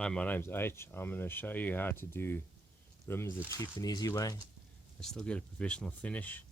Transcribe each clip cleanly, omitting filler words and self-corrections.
Hi, my name's H. I'm going to show you how to do rims the cheap and easy way. I still get a professional finish.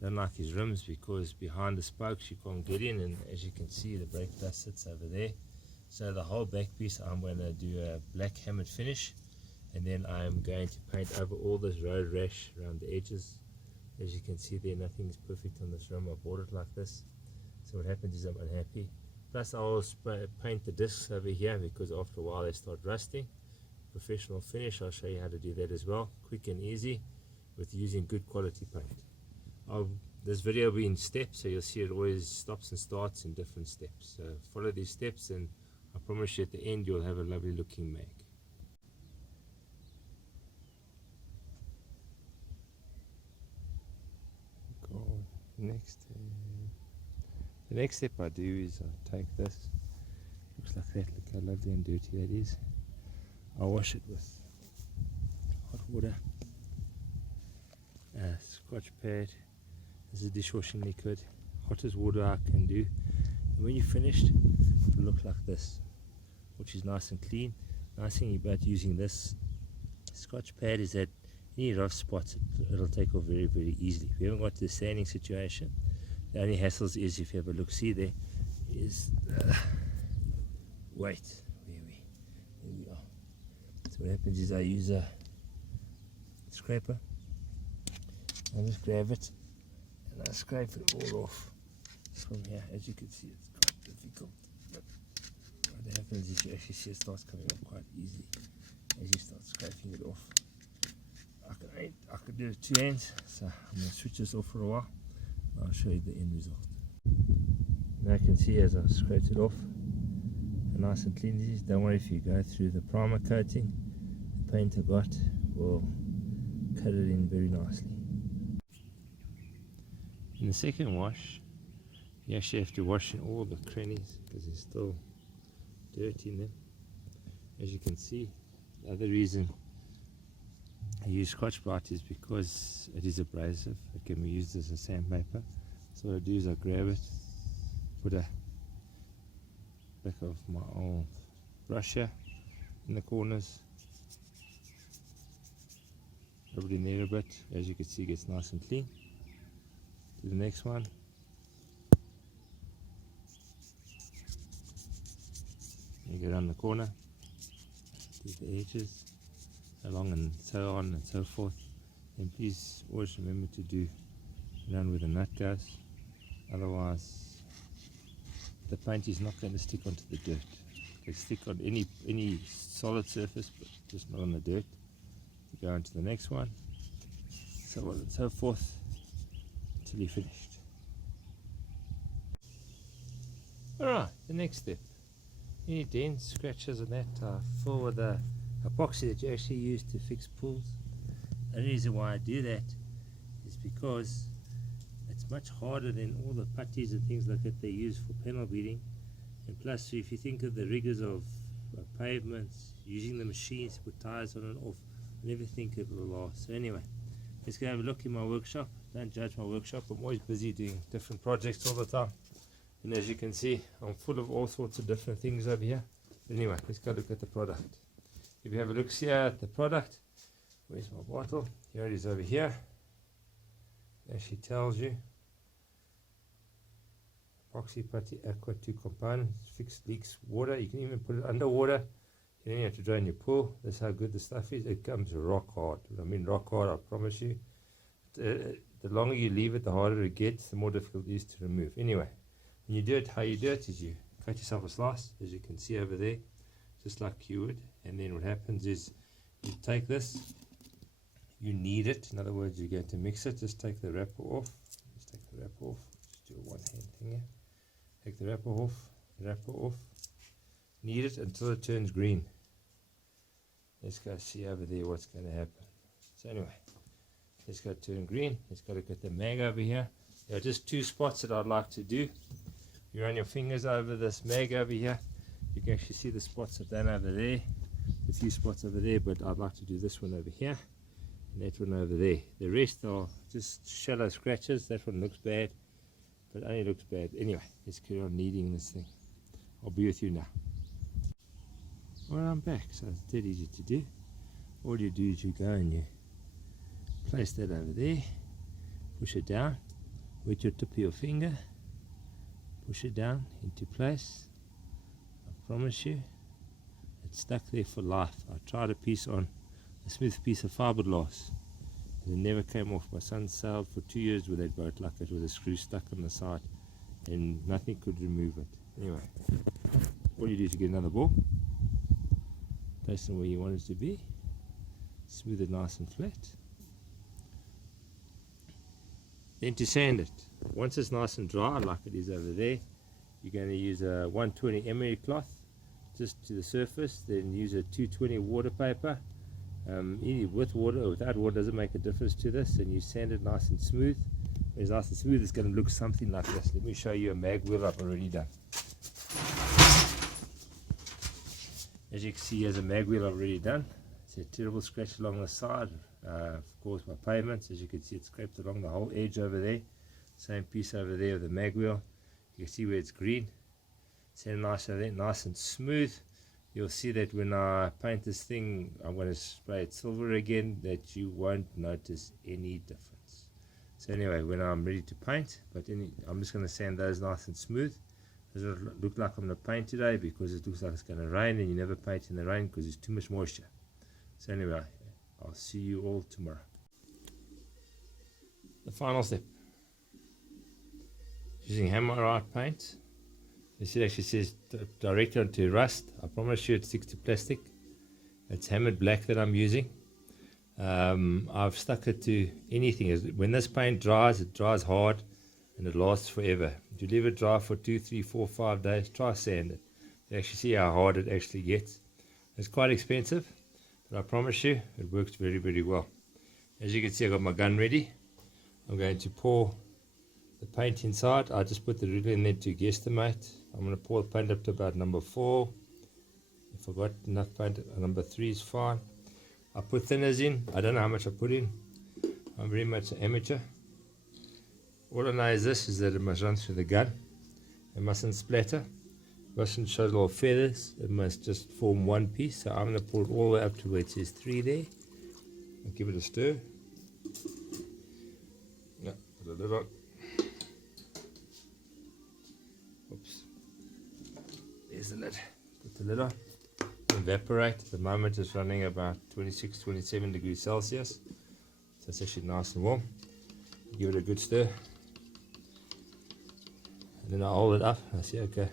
I don't like these rims because behind the spokes you can't get in, and as you can see the brake dust sits over there. So the whole back piece I'm going to do a black hammered finish, and then I'm going to paint over all this road rash around the edges. As you can see there, nothing is perfect on this rim. I bought it like this. So what happens is I'm unhappy. Plus I'll paint the discs over here because after a while they start rusting. Professional finish, I'll show you how to do that as well. Quick and easy with using good quality paint. This video will be in steps, so you'll see it always stops and starts in different steps. So follow these steps and I promise you at the end you'll have a lovely looking mag. The next step I do is I take this, looks like that, look how lovely and dirty that is. I'll wash it with hot water, scotch pad, this is dishwashing liquid, hottest water I can do. And when you're finished, it'll look like this, which is nice and clean. Nice thing about using this scotch pad is that any rough spots it'll take off very, very easily. If you haven't got to the sanding situation, the only hassles is, if you have a look, see there is wait, there we are. So what happens is I use a scraper, I just grab it and I scrape it all off from here. As you can see, it's quite difficult, but what happens is you actually see it starts coming off quite easily as you start scraping it off. I could do it with 2 hands, so I'm going to switch this off for a while. I'll show you the end result. Now you can see as I've scraped it off, how nice and clean it is. Don't worry if you go through the primer coating, the paint I got will cut it in very nicely. In the second wash, you actually have to wash in all the crannies because there's still dirt in them. As you can see, the other reason I use Scotch-Brite is because it is abrasive. It can be used as a sandpaper. So what I do is I grab it, put a back of my old brush here in the corners, rub it in there a bit. As you can see, it gets nice and clean. Do the next one. You go around the corner, do the edges, along and so on and so forth. And please always remember to do around where the nut goes, otherwise the paint is not going to stick onto the dirt. It can stick on any solid surface, but just not on the dirt. You go on to the next one, so on and so forth until you're finished. Alright, the next step, any dents, scratches and that, fill with the epoxy that you actually use to fix pools. The reason why I do that is because it's much harder than all the putties and things like that they use for panel beating. And plus, if you think of the rigors of pavements, using the machines to put tires on and off, I never think it will last. So anyway, let's go have a look in my workshop. Don't judge my workshop, I'm always busy doing different projects all the time. And as you can see, I'm full of all sorts of different things over here. But anyway, let's go look at the product. If you have a look here at the product, where's my bottle? Here it is over here. It actually tells you epoxy putty aqua 2 components, fixed leaks water. You can even put it underwater. You don't have to drain your pool. That's how good the stuff is. It comes rock hard. I mean rock hard, I promise you. The longer you leave it, the harder it gets, the more difficult it is to remove. Anyway, when you do it, how you do it is you cut yourself a slice, as you can see over there, just like you would. And then what happens is you take this, you knead it. In other words, you're going to mix it. Just take the wrapper off. Just take the wrapper off. Just do a one hand thing here. Take the wrapper off, knead it until it turns green. Let's go see over there what's going to happen. So anyway, let's go turn green. Let's go look at the mag over here. There are just 2 spots that I'd like to do. You run your fingers over this mag over here. You can actually see the spots I've done over there. A few spots over there, but I'd like to do this one over here and that one over there. The rest are just shallow scratches. That one looks bad, but only looks bad. Anyway, let's carry on kneading this thing. I'll be with you now. Well, I'm back, so it's dead easy to do. All you do is you go and you place that over there, push it down, wet your tip of your finger, push it down into place. I promise you, it's stuck there for life. I tried a piece on a smooth piece of fiberglass. It never came off. My son sailed for 2 years with that boat like it, with a screw stuck on the side, and nothing could remove it. Anyway, all you do is you get another ball, place it where you want it to be, smooth it nice and flat. Then to sand it, once it's nice and dry like it is over there, you're going to use a 120 emery cloth just to the surface, then use a 220 water paper. Either with water or without water doesn't make a difference to this, and you sand it nice and smooth. When it's nice and smooth, it's going to look something like this. Let me show you a mag wheel I've already done. As you can see, here's a mag wheel I've already done. It's a terrible scratch along the side, of course, by pavements. As you can see, it's scraped along the whole edge over there. Same piece over there of the mag wheel. You can see where it's green. Sand nice over there, nice and smooth. You'll see that when I paint this thing, I'm going to spray it silver again, that you won't notice any difference. So anyway, when I'm ready to paint, I'm just going to sand those nice and smooth. It doesn't look like I'm going to paint today because it looks like it's going to rain, and you never paint in the rain because there's too much moisture. So anyway, I'll see you all tomorrow. The final step. Using hammerite paint. You see, it actually says direct onto rust. I promise you it sticks to plastic. It's hammered black that I'm using. I've stuck it to anything. When this paint dries, it dries hard and it lasts forever. If you leave it dry for 2, 3, 4, 5 days, try sand it. You actually see how hard it actually gets. It's quite expensive, but I promise you it works very, very well. As you can see, I've got my gun ready. I'm going to pour the paint inside. I just put the ruler in there to guesstimate. I'm going to pour the paint up to about number 4. If I got enough paint, number 3 is fine. I put thinners in. I don't know how much I put in. I'm very much an amateur. All I know is this, is that it must run through the gun. It mustn't splatter. It mustn't show little feathers. It must just form one piece. So I'm going to pour it all the way up to where it says 3 there. I'll give it a stir. Yeah, put the lid on. Oops. There's the lid. Put the lid on. Evaporate. At the moment it's running about 26, 27 degrees Celsius. So it's actually nice and warm. Give it a good stir. And then I hold it up. I see, okay,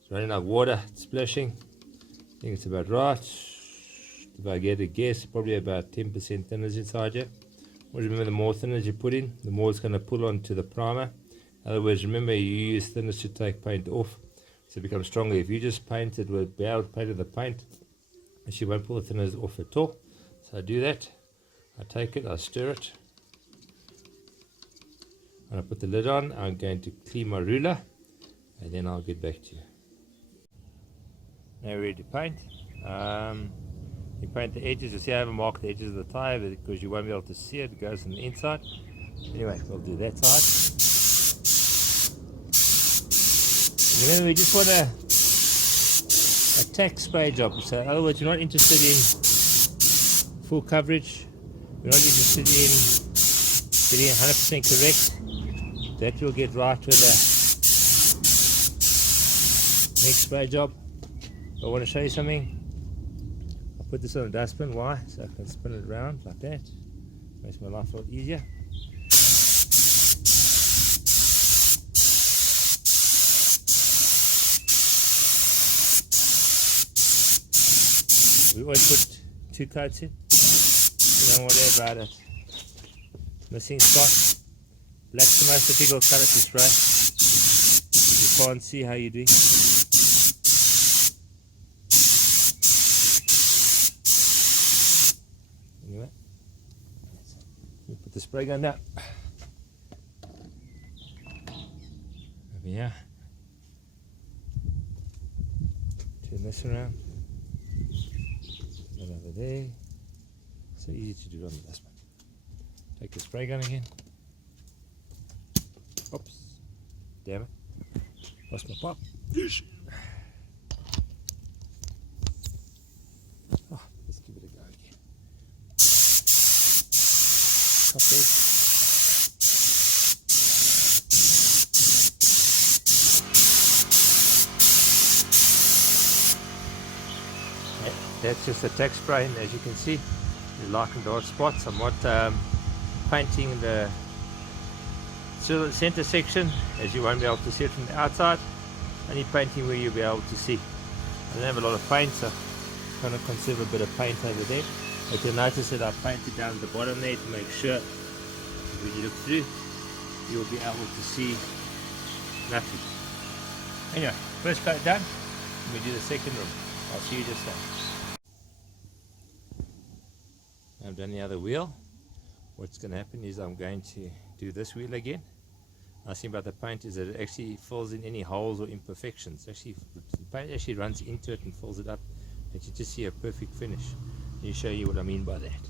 it's running out of water. It's splashing. I think it's about right. If I get a guess, probably about 10% thinners inside here. Always remember, the more thinners you put in, the more it's going to pull onto the primer. In other words, remember, you use thinners to take paint off, so it becomes stronger. If you just paint it with barrel painted the paint, she won't pull the thinners off at all. So I do that. I take it, I stir it. When I put the lid on, I'm going to clean my ruler, and then I'll get back to you. Now we're ready to paint. You paint the edges. You see I haven't marked the edges of the tire because you won't be able to see it. It goes on the inside. Anyway, we'll do that side. Remember, we just want a tack spray job. So in other words, you're not interested in full coverage. You're not interested in getting 100% correct. That will get right with the next spray job. I want to show you something. I'll put this on a dustbin. Why? So I can spin it around like that. Makes my life a lot easier. We always put 2 coats in. Don't worry about it. Missing spot. Black's the most difficult color to spray. You can't see how you're doing. Anyway, let me put the spray gun down. Over here. Turn this around. And over there. So easy to do it on the dustbin. Take the spray gun again. Oops. Damn it. Lost my pop. top edge. That's just a tack spray, and as you can see, the light and dark spots. I'm not painting the center section, as you won't be able to see it from the outside. Only painting where you'll be able to see. I don't have a lot of paint, so I'm going to conserve a bit of paint over there. But you'll notice that I painted down at the bottom there to make sure that when you look through, you'll be able to see nothing. Anyway, first coat done, we do the second room. I'll see you just then. I've done the other wheel. What's going to happen is I'm going to do this wheel again. The nice thing about the paint is that it actually fills in any holes or imperfections. Actually, the paint actually runs into it and fills it up, and you just see a perfect finish. Let me show you what I mean by that.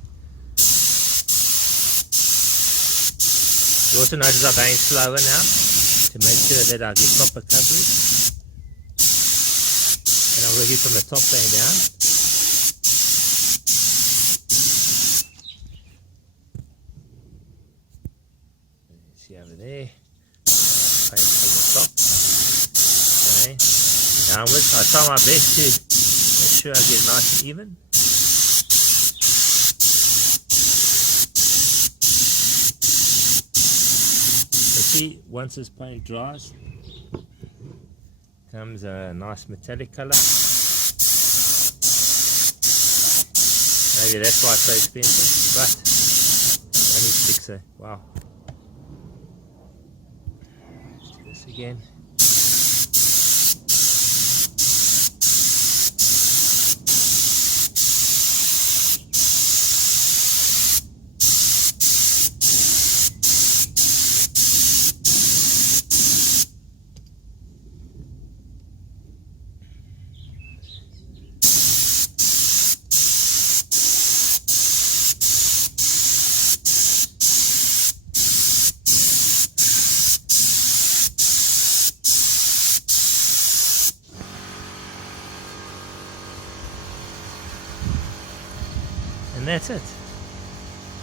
You also notice I'm going slower now to make sure that I get proper coverage. And I'm working from the top going down. See over there, paint from the top, okay, downwards. I try my best to make sure I get nice and even. So see, once this paint dries, comes a nice metallic color. Maybe that's why it's so expensive, but it only sticks there. Wow. Again. And that's it.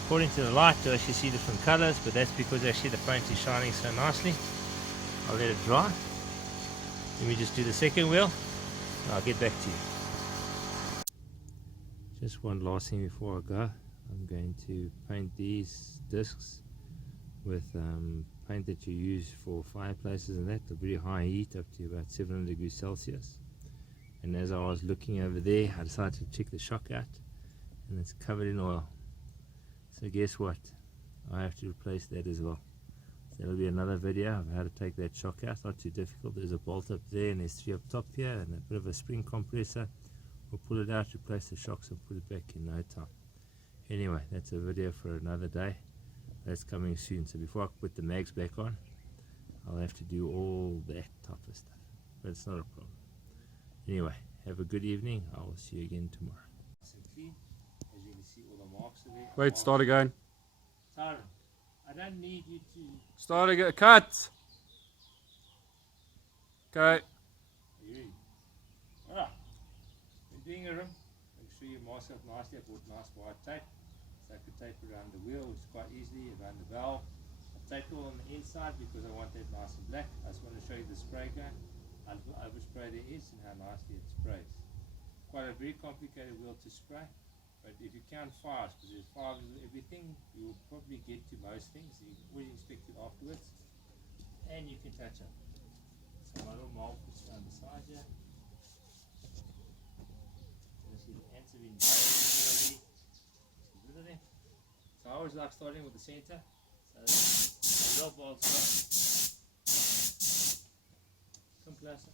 According to the light, you actually see different colors, but that's because actually the paint is shining so nicely. I'll let it dry. Let me just do the second wheel, and I'll get back to you. Just one last thing before I go. I'm going to paint these discs with paint that you use for fireplaces and that, a very high heat, up to about 700 degrees Celsius. And as I was looking over there, I decided to check the shock out, and it's covered in oil. So guess what? I have to replace that as well. So that'll be another video of how to take that shock out. Not too difficult. There's a bolt up there, and there's 3 up top here, and a bit of a spring compressor. We'll pull it out, replace the shocks, and put it back in no time. Anyway, that's a video for another day. That's coming soon. So before I put the mags back on, I'll have to do all that type of stuff. But it's not a problem. Anyway, have a good evening. I will see you again tomorrow. Nice and clean. As you can see, all the marks are there. Wait, start again. Tyron, I don't need you to... Start again. Cut! Okay. Alright. When doing a rim, make sure you mask up nicely. I bought nice white tape, so I could tape around the wheel, which is quite easily, around the valve. I tape it all on the inside because I want that nice and black. I just want to show you the spray gun, how little overspray there is and how nicely it sprays. Quite a very complicated wheel to spray, but if you count 5, because there's 5 in everything, you will probably get to most things. You can always inspect it afterwards, and you can touch up. So my little mold puts down the side here. You see the ants have been already. Get rid of them. So I always like starting with the center. So the real bolts go. Come closer.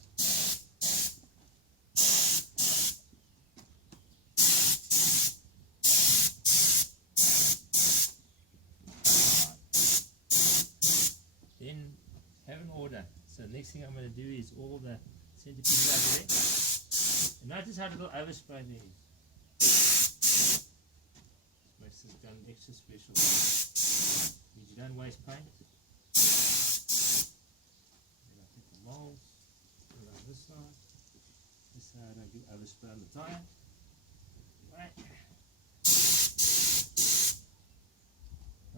Then have an order. So the next thing I'm going to do is all the centerpieces over there. And notice how little overspray there is. Makes this gun extra special. Means you don't waste paint. Then I take the molds, put it on this side. This side I do overspray on the tire. Right.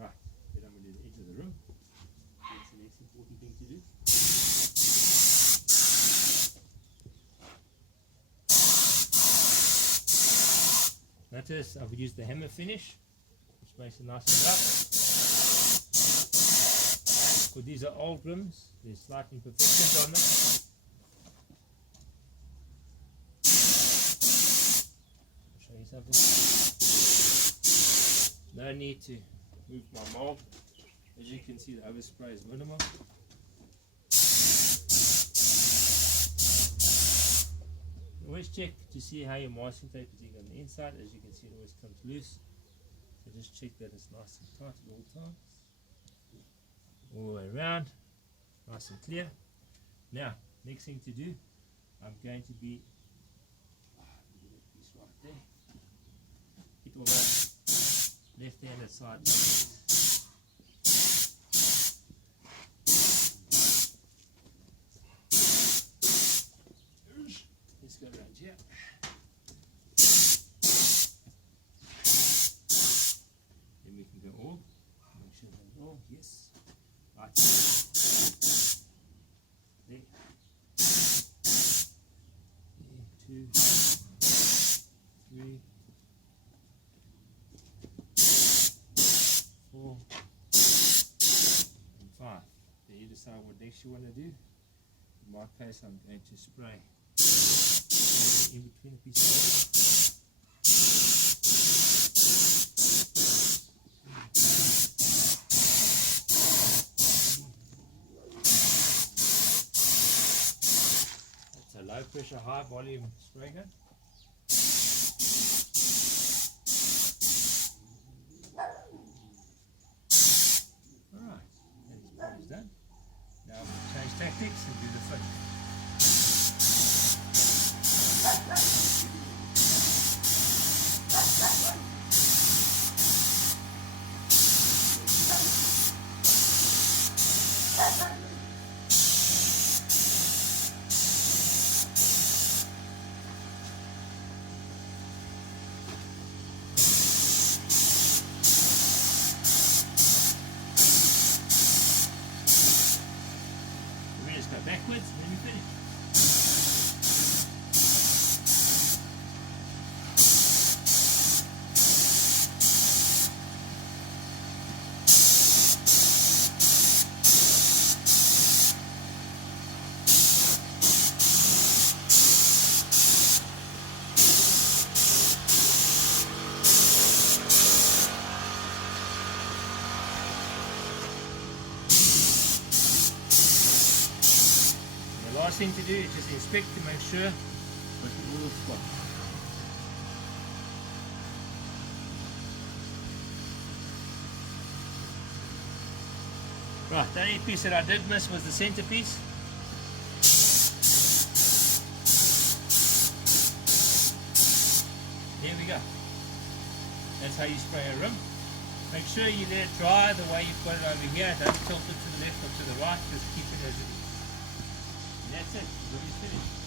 Right, then I'm going to do the edge of the rim. That's the next important thing to do. Notice I've used the hammer finish, which makes it nice and rough. Because these are old rims, there's slight imperfections on them. I'll show you something. No need to move my mold. As you can see, the overspray is minimal. Always check to see how your masking tape is on the inside. As you can see, it always comes loose. So just check that it's nice and tight at all times. All the way around, nice and clear. Now, next thing to do, I'm going to be piece right there. Hit all that left-handed side. Let's go around here. Then we can go all. Make sure that's all. Yes. Right. There. 2, 3, 4, and 5. Then you decide what next you want to do. In my case, I'm going to spray in between a piece of That's a low pressure, high volume spray gun. Alright, that is done. Now we'll change tactics and do the finish. We just go backwards and then we finish. The last thing to do is just inspect to make sure that the oil spot. Right, the only piece that I did miss was the centerpiece. There we go. That's how you spray a rim. Make sure you let it dry the way you've got it over here. Don't tilt it to the left or to the right, just keep it as it is. And that's it, you're finished.